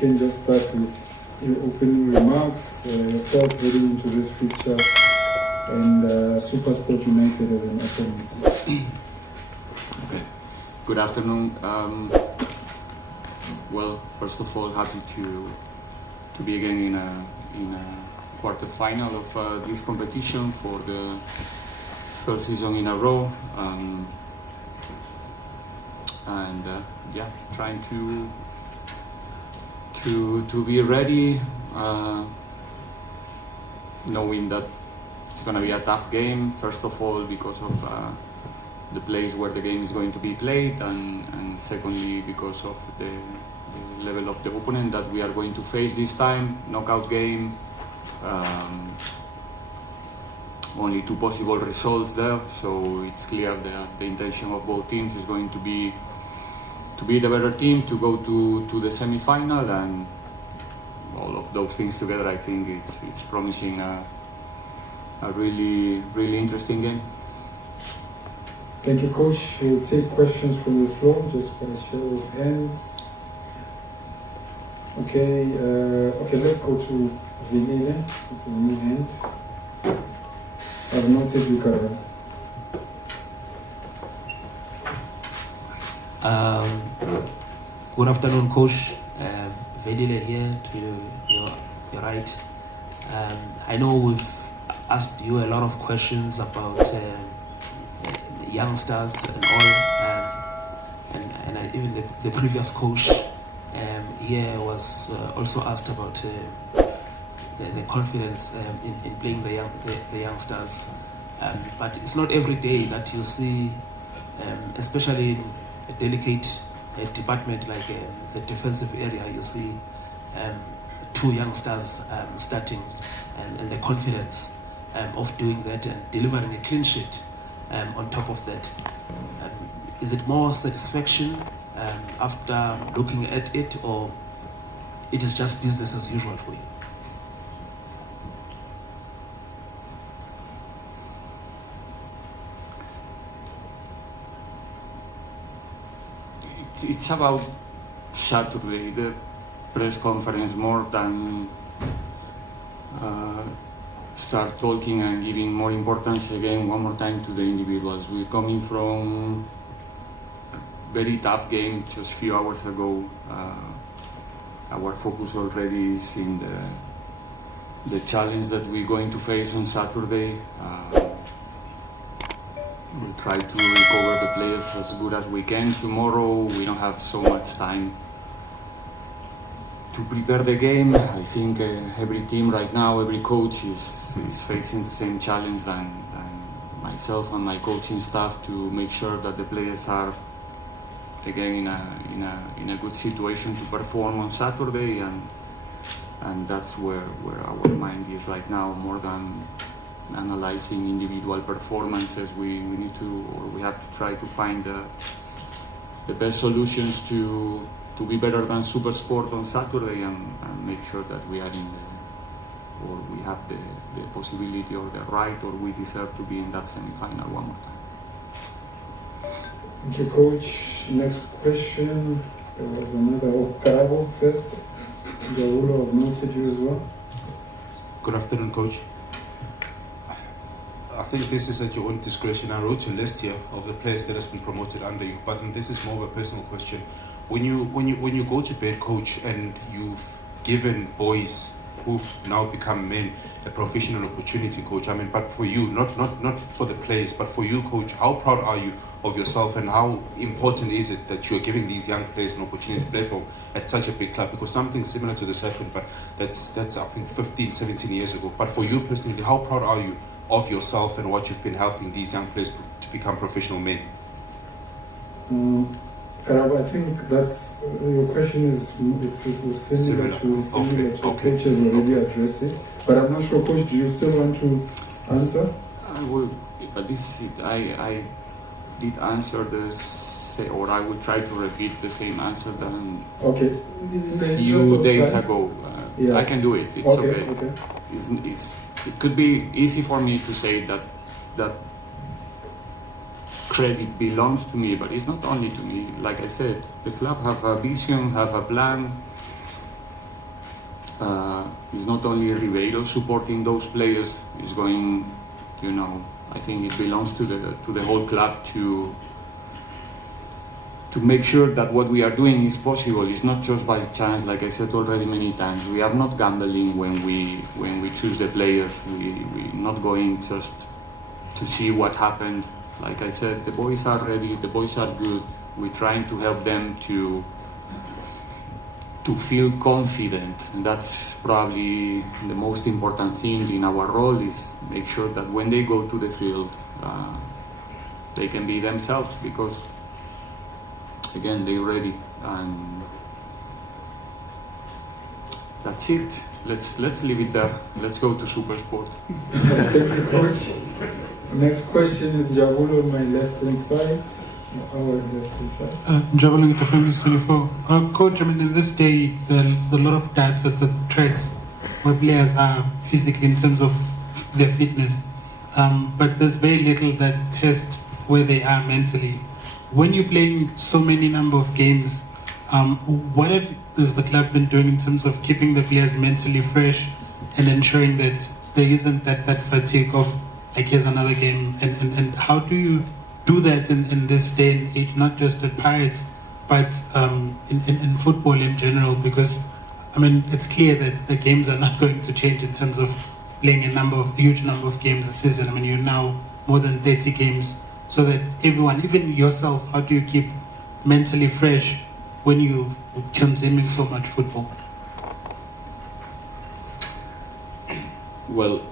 Can just start with your opening remarks, your thoughts heading into this fixture, and Supersport United as an opponent. Okay. Good afternoon. Well, first of all, happy to be again in a quarter final of this competition for the third season in a row, and trying to be ready, knowing that it's going to be a tough game, first of all because of the place where the game is going to be played, and secondly because of the level of the opponent that we are going to face this time. Knockout game, only two possible results there, so it's clear that the intention of both teams is going to be the better team, to go to the semi-final, and all of those things together, I think it's promising a really interesting game. Thank you, Coach. We'll take questions from the floor, just by a show of hands. Okay, let's go to Riveiro. It's a new hand. I've noted you, Carol. Good afternoon, Coach. Vedile here to your right. I know we've asked you a lot of questions about youngsters and all, and even the previous coach here was also asked about the confidence in playing the youngsters. But it's not every day that you see, especially in a delicate department like the defensive area, you see two youngsters starting, and the confidence of doing that and delivering a clean sheet on top of that. Is it more satisfaction after looking at it, or it is just business as usual for you? It's about Saturday, the press conference, more than start talking and giving more importance again one more time to the individuals. We're coming from a very tough game just a few hours ago. Our focus already is in the challenge that we're going to face on Saturday. We'll try to recover the players as good as we can tomorrow. We don't have so much time to prepare the game. I think every team right now, every coach is facing the same challenge than myself and my coaching staff, to make sure that the players are again in a good situation to perform on Saturday, and that's where our mind is right now, more than analyzing individual performances. We have to try to find the best solutions to be better than Supersport on Saturday, and make sure that we are or we have the possibility or the right, or we deserve to be in that semi-final one more time. Thank you, Coach. Next question. There was another Carabo first. The ruler of noted you as well. Good afternoon, Coach. I think this is at your own discretion. I wrote a list here of the players that has been promoted under you, but this is more of a personal question. When you go to bed, Coach, and you've given boys who've now become men a professional opportunity, Coach, I mean, but for you, not for the players, but for you, Coach, how proud are you of yourself, and how important is it that you're giving these young players an opportunity to play for at such a big club? Because something similar to this happened, but that's I think 15, 17 years ago. But for you personally, how proud are you of yourself and what you've been helping these young players to become professional men? I think that's your question is similar to coaches already addressed it, but I'm not sure, Coach, do you still want to answer? I will, but I did answer this, or I will try to repeat the same answer than a few days ago. Yeah. I can do it. It's okay. It could be easy for me to say that credit belongs to me, but it's not only to me. Like I said, the club have a vision, have a plan, it's not only Riveiro supporting those players. It's going, I think it belongs to the whole club to make sure that what we are doing is possible. It's not just by chance, like I said already many times. We are not gambling when we choose the players. We're not going just to see what happened. Like I said, the boys are ready, the boys are good. We're trying to help them to feel confident. And that's probably the most important thing in our role, is make sure that when they go to the field, they can be themselves, because again, they're ready. And that's it. Let's leave it there. Let's go to Supersport. Thank you, Coach. Next question is Javulo on my left-hand side. Our left-hand side. Javulo with News 24. Coach, in this day, there's a lot of data that tracks where players are physically in terms of their fitness. But there's very little that tests where they are mentally. When you're playing so many number of games, what has the club been doing in terms of keeping the players mentally fresh and ensuring that there isn't that fatigue of, like, here's another game? And how do you do that in this day and age, not just at Pirates, but in football in general? Because, it's clear that the games are not going to change in terms of playing a huge number of games a season. You're now more than 30 games. So that everyone, even yourself, how do you keep mentally fresh when you consuming so much football? Well,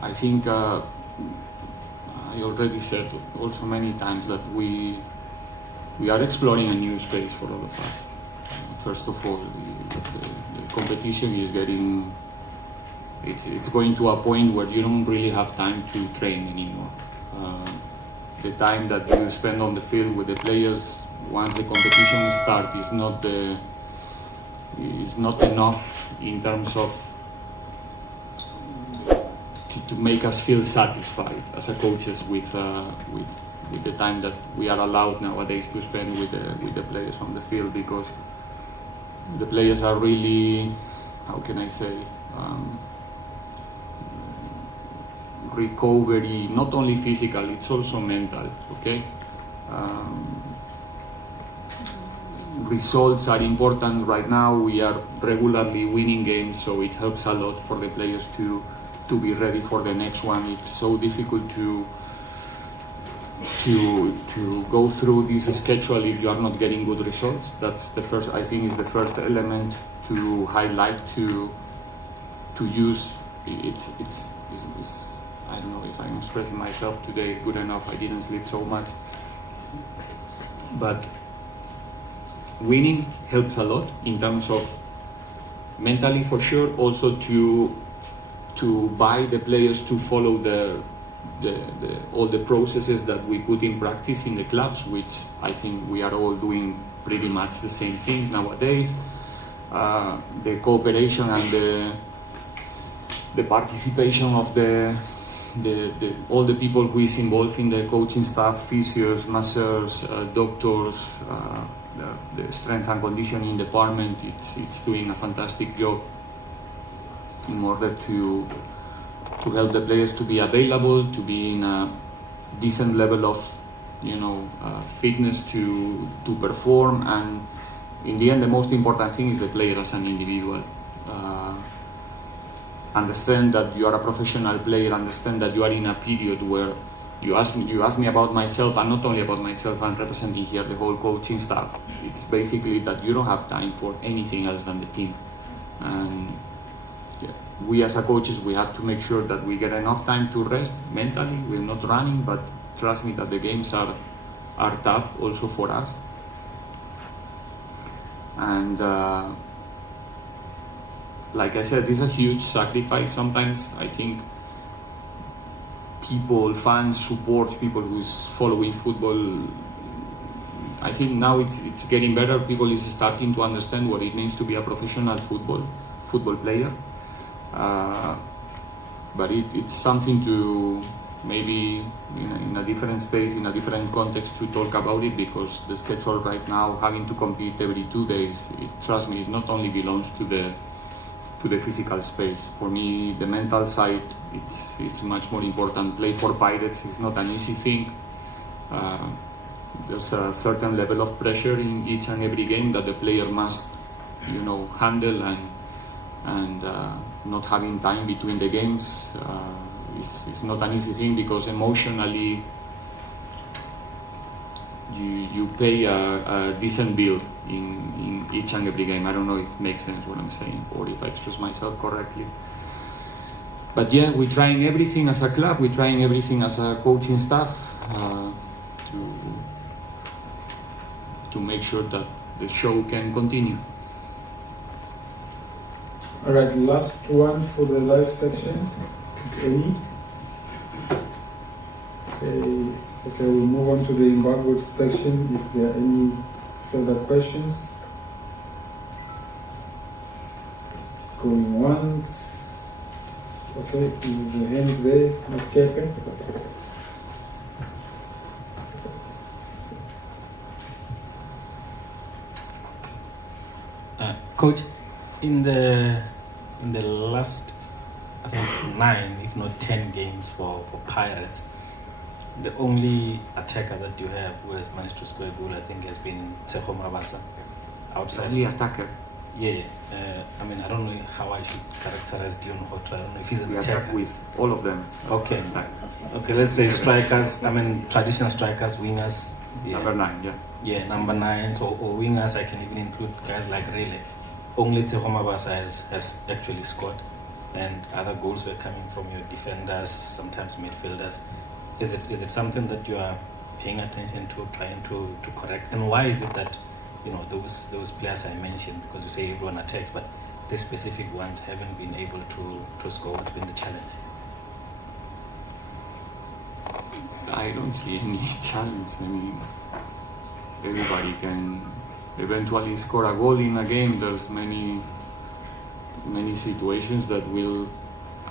I think I already said also many times that we are exploring a new space for all of us. First of all, the competition is getting, it's going to a point where you don't really have time to train anymore. The time that you spend on the field with the players once the competition starts is not enough in terms of to make us feel satisfied as a coaches with the time that we are allowed nowadays to spend with the players on the field, because the players are really, how can I say, recovery, not only physical, it's also mental, okay? Results are important right now. We are regularly winning games, so it helps a lot for the players to be ready for the next one. It's so difficult to go through this schedule if you are not getting good results. That's the first, I think, is the first element to highlight, to use. It's I don't know if I'm expressing myself today good enough. I didn't sleep so much. But winning helps a lot in terms of mentally, for sure, also to buy the players to follow all the processes that we put in practice in the clubs, which I think we are all doing pretty much the same things nowadays. The cooperation and the participation of all the people who is involved in the coaching staff, physios, masseurs, doctors, the strength and conditioning department, it's doing a fantastic job in order to help the players to be available, to be in a decent level of fitness to perform. And in the end, the most important thing is the player as an individual. Understand that you are a professional player, understand that you are in a period where you ask me about myself, and not only about myself, I'm representing here the whole coaching staff. It's basically that you don't have time for anything else than the team. And we as a coaches, we have to make sure that we get enough time to rest mentally. We're not running, but trust me that the games are tough also for us. And like I said, it's a huge sacrifice. Sometimes I think people, fans, support, people who's following football, I think now it's getting better. People is starting to understand what it means to be a professional football player. But it's something to maybe in a different space, in a different context to talk about it, because the schedule right now, having to compete every 2 days, trust me, it not only belongs to the physical space. For me, the mental side, it's much more important. Play for Pirates is not an easy thing. There's a certain level of pressure in each and every game that the player must, handle, and not having time between the games is not an easy thing, because emotionally you pay a decent bill in each and every game. I don't know if it makes sense what I'm saying, or if I express myself correctly. But yeah, we're trying everything as a club, we're trying everything as a coaching staff to make sure that the show can continue. Alright, last one for the live section. Any? Okay, we'll move on to the embargoed section if there are any further questions. Going once. Okay, there's a hand there, Ms. Kepe. Coach, in the last, I think 9, if not 10 games for Pirates, the only attacker that you have who has managed to score a goal, I think, has been Tseho Mabasa. Outside. Only attacker. Yeah. I don't know how I should characterize Dion Hotra. I don't know if he's an We attacker. attack with all of them. Okay. Okay, let's say strikers, traditional strikers, wingers. Yeah. Number 9, yeah. Yeah, number 9s or wingers. I can even include guys like Rele. Only Tseho Mabasa has actually scored, and other goals were coming from your defenders, sometimes midfielders. Is it something that you are paying attention to, trying to correct? And why is it that those players I mentioned, because you say everyone attacks, but the specific ones haven't been able to score? What's been the challenge? I don't see any challenge. Everybody can eventually score a goal in a game. There's many situations that will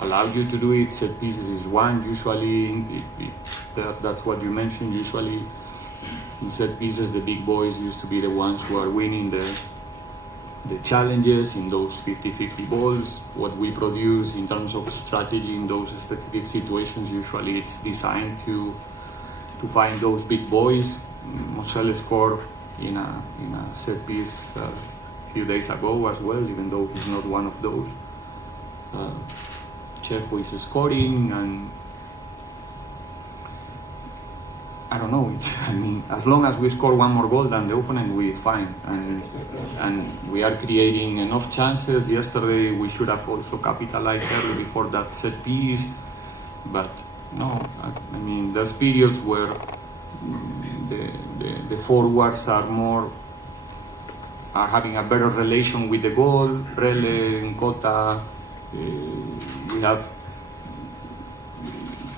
allow you to do it. Set pieces is one. Usually, that's what you mentioned. Usually, in set pieces, the big boys used to be the ones who are winning the challenges in those 50-50 balls. What we produce in terms of strategy in those specific situations, usually it's designed to find those big boys. Moselle scored in a set piece a few days ago as well, even though he's not one of those. Chefu is scoring, and I don't know. As long as we score one more goal than the opponent, we're fine. And we are creating enough chances. Yesterday we should have also capitalized early before that set piece. But no, there's periods where the forwards are having a better relation with the goal. Rele, Nkota, we have.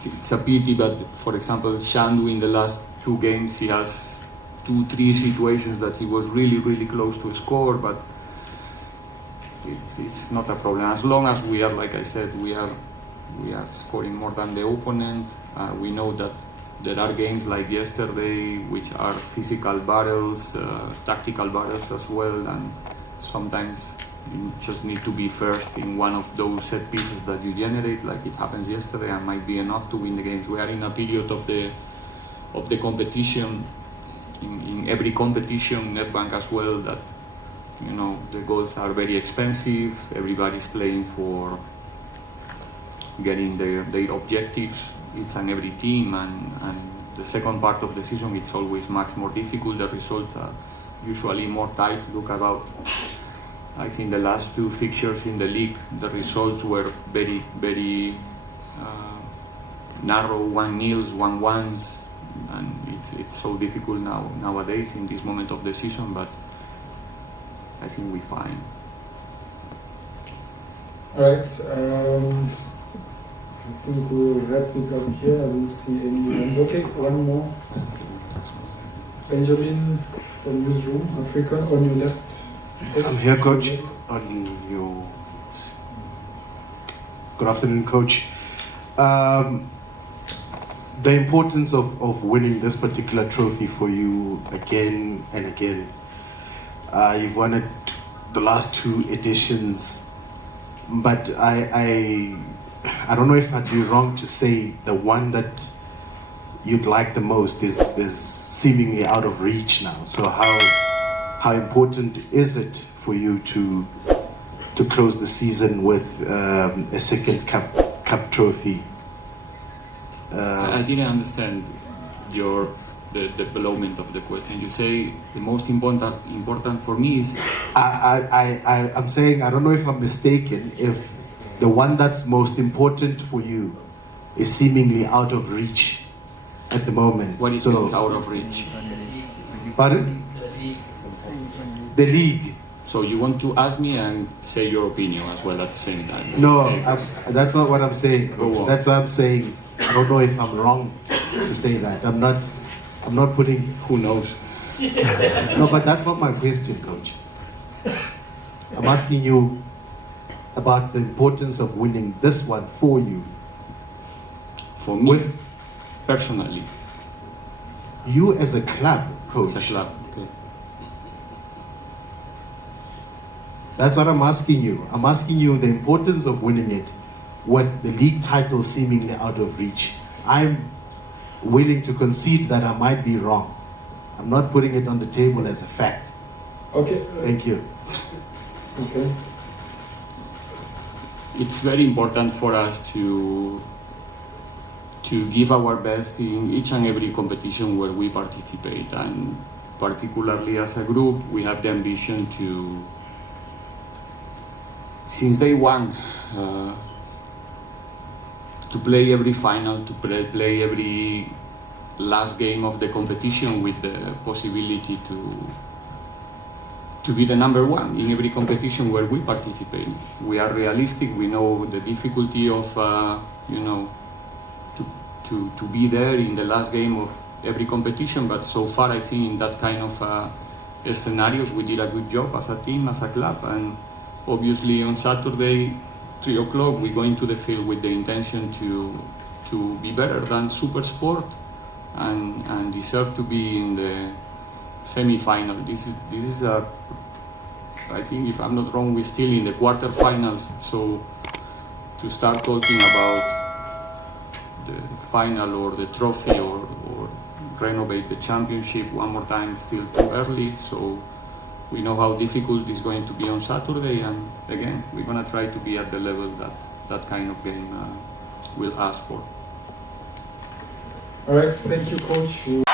It's a pity, but for example, Shandu in the last 2 games, he has 2-3 situations that he was really, really close to score, but it's not a problem. As long as we are, like I said, we are scoring more than the opponent. We know that there are games like yesterday, which are physical battles, tactical battles as well, and sometimes you just need to be first in one of those set pieces that you generate, like it happens yesterday, and might be enough to win the games. We are in a period of the competition, in every competition, Nedbank as well, that the goals are very expensive. Everybody's playing for getting their objectives. It's an every team, and the second part of the season, it's always much more difficult. The results are usually more tight. Look about, I think, the last 2 fixtures in the league, the results were very, very narrow, 1-0s, 1-1s, and it's so difficult nowadays in this moment of the season, but I think we're fine. Alright, I think we'll wrap it up here. I don't see any hands. Okay, one more. Benjamin from Newsroom Africa, on your left. I'm here, Coach. On your Good afternoon, Coach. the importance of winning this particular trophy for you again and again. You've won it the last 2 editions, but I don't know if I'd be wrong to say the one that you'd like the most is seemingly out of reach now. So how important is it for you to close the season with a second cup trophy? I didn't understand the development of the question. You say the most important for me is... I'm saying, I don't know if I'm mistaken, if the one that's most important for you is seemingly out of reach at the moment. What is means out of reach? Pardon? The league. So you want to ask me and say your opinion as well at the same time? No, Okay. that's not what I'm saying. Go on. That's what I'm saying. I don't know if I'm wrong to say that. I'm not putting... Who knows? No, but that's not my question, coach. I'm asking you about the importance of winning this one for you. For me, With personally, you as a club, coach. it's a club. Okay. That's what I'm asking you. I'm asking you the importance of winning it with the league title seemingly out of reach. I'm willing to concede that I might be wrong. I'm not putting it on the table as a fact. Okay. Thank you. Okay. It's very important for us to give our best in each and every competition where we participate, and particularly as a group, we have the ambition to, since day one, to play every final, to play every last game of the competition with the possibility to be the number one in every competition where we participate. We are realistic. We know the difficulty of, to be there in the last game of every competition. But so far, I think in that kind of scenarios, we did a good job as a team, as a club. And obviously on Saturday, 3 o'clock, we go into the field with the intention to be better than Supersport and deserve to be in the semi-final. This is I think, if I'm not wrong, we're still in the quarterfinals. So to start talking about the final or the trophy or renovate the championship one more time is still too early. So we know how difficult it's going to be on Saturday, and again, we're going to try to be at the level that kind of game will ask for. All right. Thank you, coach.